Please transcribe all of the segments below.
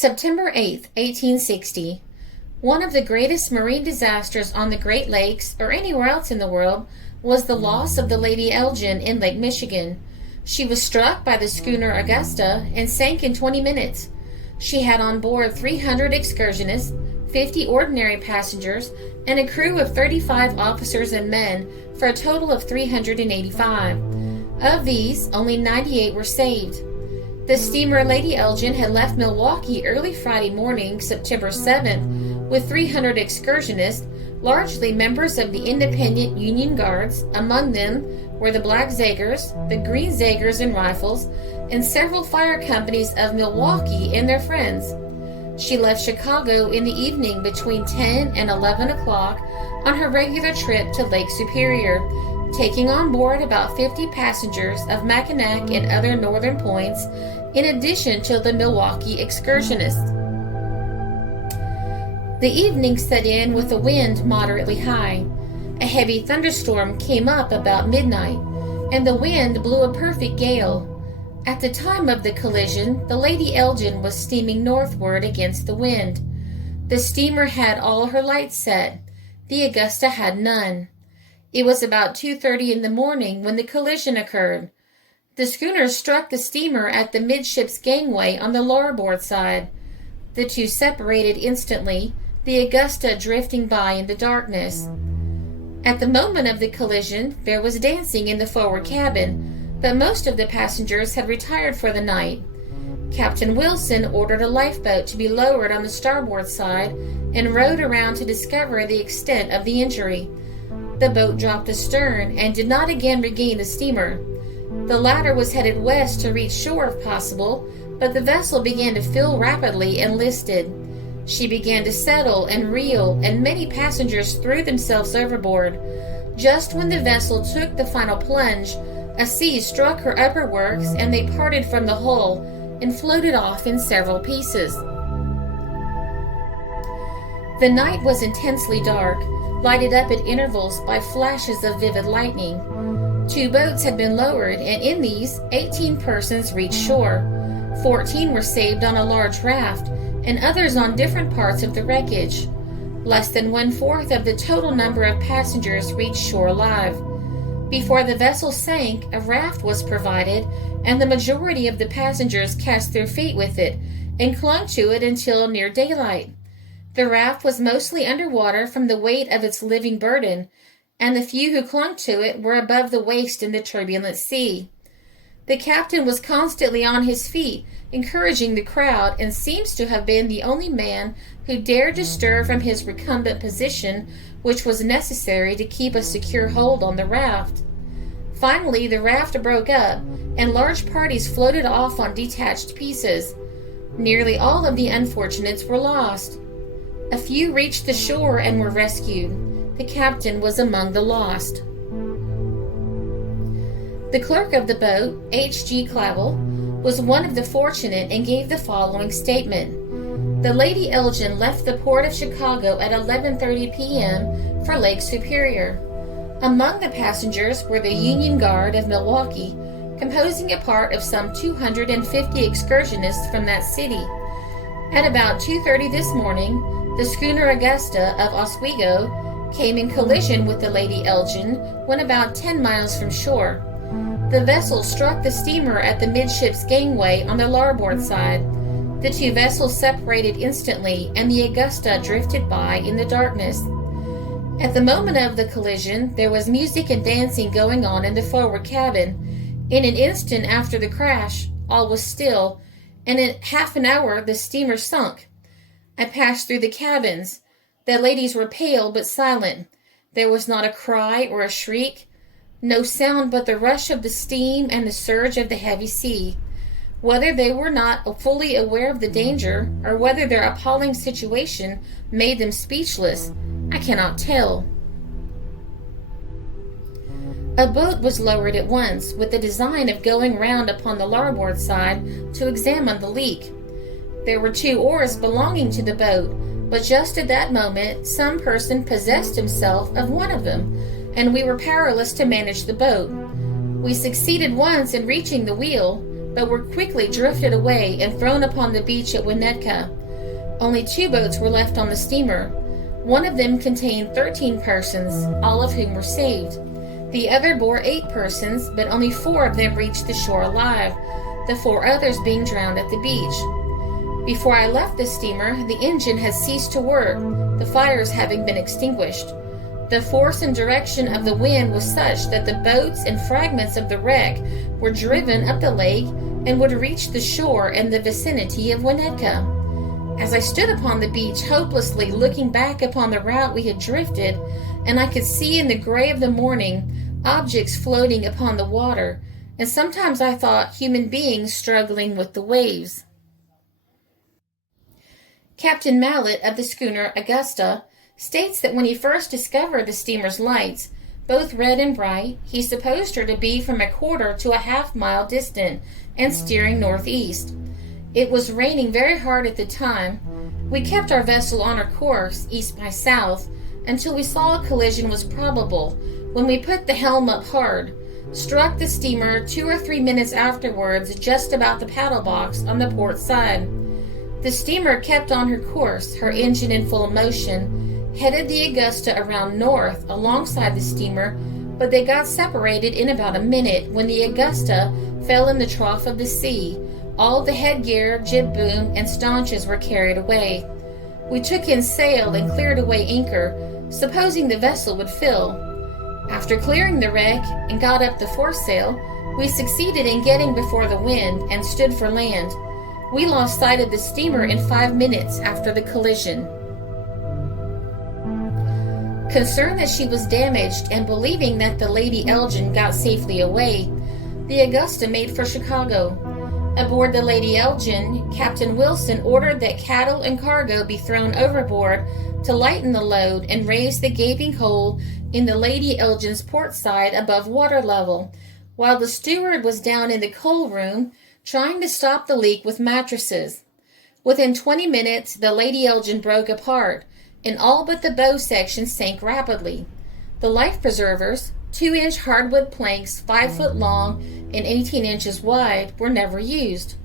September 8th, 1860. One of the greatest marine disasters on the Great Lakes or anywhere else in the world was the loss of the Lady Elgin in Lake Michigan. She was struck by the schooner Augusta and sank in 20 minutes. She had on board 300 excursionists, 50 ordinary passengers, and a crew of 35 officers and men for a total of 385. Of these, only 98 were saved. The steamer Lady Elgin had left Milwaukee early Friday morning, September 7th, with 300 excursionists, largely members of the independent Union Guards. Among them were the Black Zagers, the Green Zagers and Rifles, and several fire companies of Milwaukee and their friends. She left Chicago in the evening between 10 and 11 o'clock on her regular trip to Lake Superior, taking on board about 50 passengers of Mackinac and other northern points, in addition to the Milwaukee excursionists. The evening set in with the wind moderately high. A heavy thunderstorm came up about midnight, and the wind blew a perfect gale. At the time of the collision, the Lady Elgin was steaming northward against the wind. The steamer had all her lights set. The Augusta had none. It was about 2:30 in the morning when the collision occurred. The schooner struck the steamer at the midships gangway on the larboard side. The two separated instantly, the Augusta drifting by in the darkness. At the moment of the collision, there was dancing in the forward cabin, but most of the passengers had retired for the night. Captain Wilson ordered a lifeboat to be lowered on the starboard side and rowed around to discover the extent of the injury. The boat dropped astern and did not again regain the steamer. The latter was headed west to reach shore if possible, but the vessel began to fill rapidly and listed. She began to settle and reel, and many passengers threw themselves overboard. Just when the vessel took the final plunge, a sea struck her upper works and they parted from the hull and floated off in several pieces. The night was intensely dark, lighted up at intervals by flashes of vivid lightning. 2 boats had been lowered, and in these, 18 persons reached shore. 14 were saved on a large raft, and others on different parts of the wreckage. Less than 1/4 of the total number of passengers reached shore alive. Before the vessel sank, a raft was provided, and the majority of the passengers cast their feet with it and clung to it until near daylight. The raft was mostly underwater from the weight of its living burden, and the few who clung to it were above the waist in the turbulent sea. The captain was constantly on his feet, encouraging the crowd, and seems to have been the only man who dared to stir from his recumbent position, which was necessary to keep a secure hold on the raft. Finally, the raft broke up, and large parties floated off on detached pieces. Nearly all of the unfortunates were lost. A few reached the shore and were rescued. The captain was among the lost. The clerk of the boat, H.G. Clavel, was one of the fortunate and gave the following statement. The Lady Elgin left the port of Chicago at 11:30 p.m. for Lake Superior. Among the passengers were the Union Guard of Milwaukee, composing a part of some 250 excursionists from that city. At about 2:30 this morning, the schooner Augusta of Oswego came in collision with the Lady Elgin when about 10 miles from shore. The vessel struck the steamer at the midships gangway on the larboard side. The 2 vessels separated instantly, and the Augusta drifted by in the darkness. At the moment of the collision, there was music and dancing going on in the forward cabin. In an instant after the crash, all was still, and in half an hour the steamer sunk. I passed through the cabins. The ladies were pale but silent. There was not a cry or a shriek, no sound but the rush of the steam and the surge of the heavy sea. Whether they were not fully aware of the danger, or whether their appalling situation made them speechless, I cannot tell. A boat was lowered at once, with the design of going round upon the larboard side to examine the leak. There were 2 oars belonging to the boat, but just at that moment some person possessed himself of one of them, and we were powerless to manage the boat. We succeeded once in reaching the wheel, but were quickly drifted away and thrown upon the beach at Winnetka. Only 2 boats were left on the steamer. One of them contained 13 persons, all of whom were saved. The other bore 8 persons, but only 4 of them reached the shore alive, the 4 others being drowned at the beach. Before I left the steamer, the engine had ceased to work, the fires having been extinguished. The force and direction of the wind was such that the boats and fragments of the wreck were driven up the lake and would reach the shore in the vicinity of Winnetka. As I stood upon the beach hopelessly looking back upon the route we had drifted, and I could see in the gray of the morning objects floating upon the water, and sometimes I thought human beings struggling with the waves. Captain Mallet of the schooner Augusta states that when he first discovered the steamer's lights, both red and bright, he supposed her to be from a quarter to a half-mile distant and steering northeast. It was raining very hard at the time. We kept our vessel on her course, east by south, until we saw a collision was probable, when we put the helm up hard, struck the steamer 2 or 3 minutes afterwards just about the paddle box on the port side. The steamer kept on her course, her engine in full motion, headed the Augusta around north alongside the steamer, but they got separated in about a minute when the Augusta fell in the trough of the sea. All the headgear, jib boom, and staunches were carried away. We took in sail and cleared away anchor, supposing the vessel would fill. After clearing the wreck and got up the foresail, we succeeded in getting before the wind and stood for land. We lost sight of the steamer in 5 minutes after the collision. Concerned that she was damaged and believing that the Lady Elgin got safely away, the Augusta made for Chicago. Aboard the Lady Elgin, Captain Wilson ordered that cattle and cargo be thrown overboard to lighten the load and raise the gaping hole in the Lady Elgin's port side above water level, while the steward was down in the coal room trying to stop the leak with mattresses. Within 20 minutes, the Lady Elgin broke apart, and all but the bow section sank rapidly. The life preservers, 2-inch hardwood planks 5 foot long and 18 inches wide, were never used.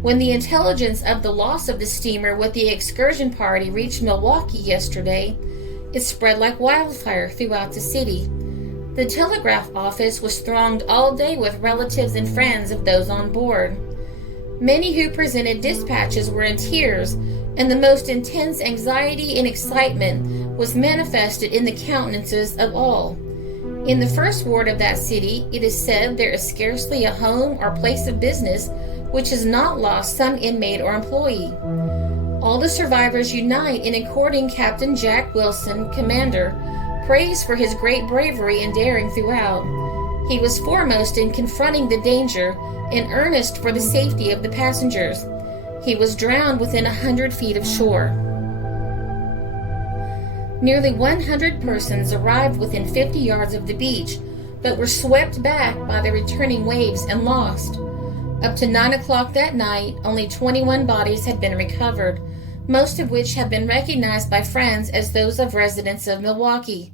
When the intelligence of the loss of the steamer with the excursion party reached Milwaukee yesterday, it spread like wildfire throughout the city. The telegraph office was thronged all day with relatives and friends of those on board. Many who presented dispatches were in tears, and the most intense anxiety and excitement was manifested in the countenances of all. In the first ward of that city, it is said there is scarcely a home or place of business which has not lost some inmate or employee. All the survivors unite in according Captain Jack Wilson, commander, praise for his great bravery and daring throughout. He was foremost in confronting the danger and earnest for the safety of the passengers. He was drowned within 100 feet of shore. Nearly 100 persons arrived within 50 yards of the beach, but were swept back by the returning waves and lost. Up to 9 o'clock that night, only 21 bodies had been recovered, most of which have been recognized by friends as those of residents of Milwaukee.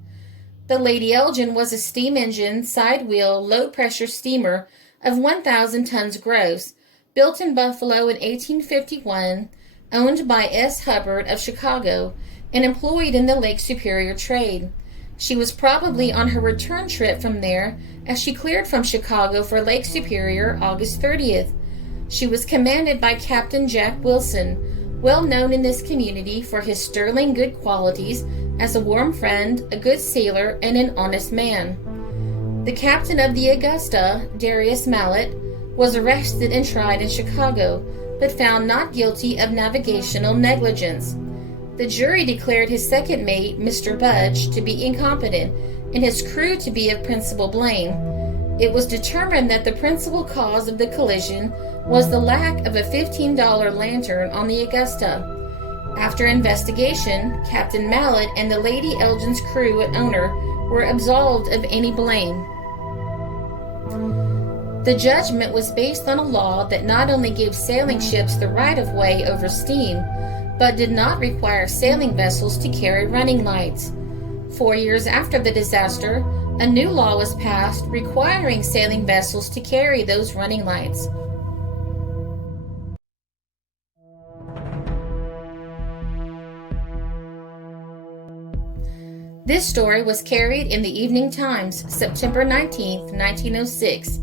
The Lady Elgin was a steam engine, side-wheel, low-pressure steamer of 1,000 tons gross, built in Buffalo in 1851, owned by S. Hubbard of Chicago, and employed in the Lake Superior trade. She was probably on her return trip from there as she cleared from Chicago for Lake Superior August 30th. She was commanded by Captain Jack Wilson, well known in this community for his sterling good qualities as a warm friend, a good sailor, and an honest man. The captain of the Augusta, Darius Mallet, was arrested and tried in Chicago, but found not guilty of navigational negligence. The jury declared his second mate, Mr. Budge, to be incompetent and his crew to be of principal blame. It was determined that the principal cause of the collision was the lack of a $15 lantern on the Augusta. After investigation, Captain Mallet and the Lady Elgin's crew and owner were absolved of any blame. The judgment was based on a law that not only gave sailing ships the right-of-way over steam, but did not require sailing vessels to carry running lights. 4 years after the disaster, a new law was passed requiring sailing vessels to carry those running lights. This story was carried in the Evening Times, September 19th, 1906,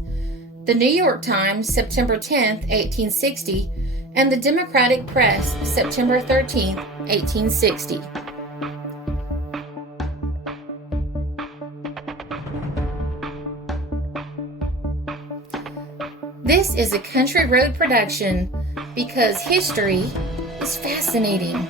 the New York Times, September 10th, 1860, and the Democratic Press, September 13th, 1860. This is a Country Road production because history is fascinating.